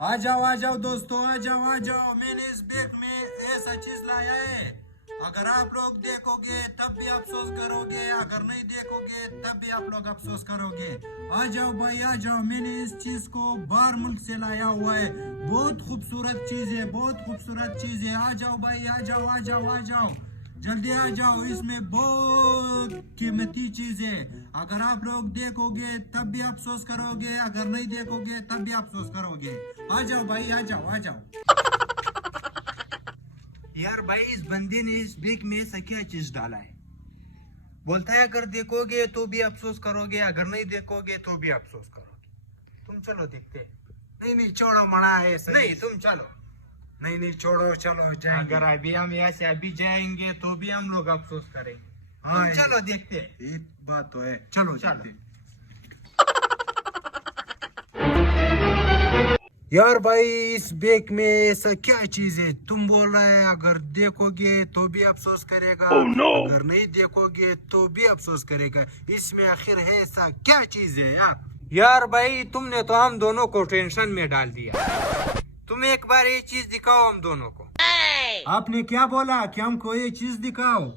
आ जाओ दोस्तों, आ जाओ। मैंने इस बैग में ऐसा चीज लाया है, अगर आप लोग देखोगे तब भी अफसोस करोगे, अगर नहीं देखोगे तब भी आप लोग अफसोस करोगे। आ जाओ भाई, आ जाओ। मैंने इस चीज को बाहर मुल्क से लाया हुआ है। बहुत खूबसूरत चीज है, बहुत खूबसूरत चीज है। आ जाओ भाई, आ जाओ, आ जाओ, आ जाओ, जल्दी आ जाओ। इसमें बहुत कीमती चीज है, अगर आप लोग देखोगे तब भी अफसोस करोगे, अगर नहीं देखोगे तब भी अफसोस करोगे। आ जाओ भाई, आ जाओ, आ जाओ। यार भाई, इस बंदे ने इस बैग में ऐसा क्या चीज डाला है? बोलता है अगर देखोगे तो भी अफसोस करोगे, अगर नहीं देखोगे तो भी अफसोस करोगे। तुम चलो देखते हैं। नहीं नहीं छोड़ो, मना है सही। नहीं तुम चलो। नहीं नहीं छोड़ो, चलो जाएंगे। अगर अभी हम ऐसे अभी जाएंगे तो भी हम लोग अफसोस करेंगे। हाँ, तुम चलो देखते हैं। ये बात तो है, चलो चलो। चलते हैं। यार भाई, इस बैग में ऐसा क्या चीज है? तुम बोल रहे हैं अगर देखोगे तो भी अफसोस करेगा, अगर नहीं देखोगे तो भी अफसोस करेगा। इसमें आखिर है ऐसा क्या चीज है यार? यार भाई, तुमने तो हम दोनों को टेंशन में डाल दिया। तुम एक बार ये चीज दिखाओ हम दोनों को। आपने क्या बोला कि हमको ये चीज दिखाओ?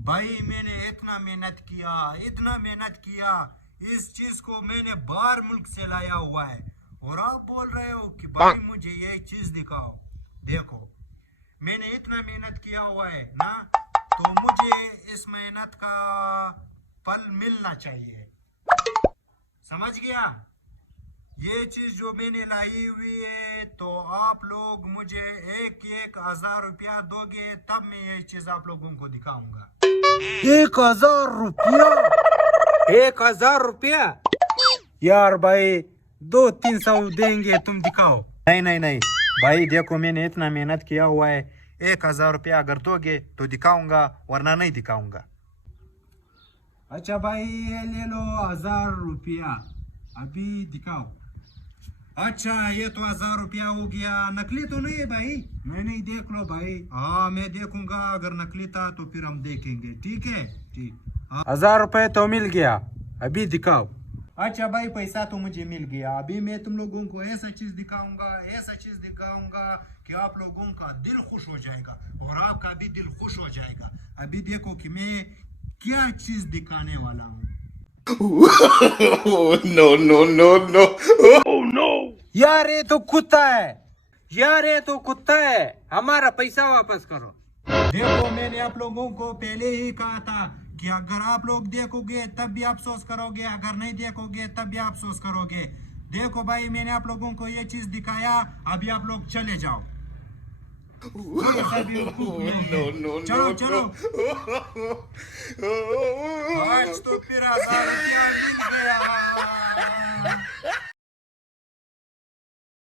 भाई, मैंने इतना मेहनत किया, इतना मेहनत किया, इस चीज को मैंने बाहर मुल्क से लाया हुआ है, और आप बोल रहे हो कि भाई मुझे ये चीज दिखाओ। देखो, मैंने इतना मेहनत किया हुआ है ना, तो मुझे इस मेहनत का फल मिलना चाहिए। समझ गया? ये चीज जो मैंने लाई हुई है, तो आप लोग मुझे 1,000 रुपया दोगे, तब मैं ये चीज आप लोगों को दिखाऊंगा। 1,000 रुपया? 1,000 रुपया? यार भाई, 200-300 देंगे, तुम दिखाओ। नहीं नहीं नहीं भाई, देखो मैंने इतना मेहनत किया हुआ है, 1,000 रुपया अगर दोगे तो दिखाऊंगा, वरना नहीं दिखाऊंगा। अच्छा भाई, ये ले लो 1,000 रुपया, अभी दिखाओ। अच्छा, ये तो 1,000 रुपया हो गया। नकली तो नहीं है भाई? नहीं नहीं, देख लो भाई। हाँ, मैं देखूंगा, अगर नकली था तो फिर हम देखेंगे। ठीक है, ठीक। 1,000 रुपए तो मिल गया, अभी दिखाओ। अच्छा भाई, पैसा तो मुझे मिल गया। अभी मैं तुम लोगों को ऐसा चीज दिखाऊंगा, ऐसा चीज दिखाऊंगा कि आप लोगों का दिल खुश हो जाएगा, और आपका भी दिल खुश हो जाएगा। अभी देखो कि मैं क्या चीज दिखाने वाला हूँ। No, no, no, no. यार, ये तो कुत्ता है। यार, ये तो कुत्ता है, हमारा पैसा वापस करो। देखो, मैंने आप लोगों को पहले ही कहा था कि अगर आप लोग देखोगे तब भी अफसोस करोगे, अगर नहीं देखोगे तब भी अफसोस करोगे। देखो भाई, मैंने आप लोगों को ये चीज दिखाया, अभी आप लोग चले जाओ। चलो चलो। आज तो फिर 1,000 रुपया मिल गया।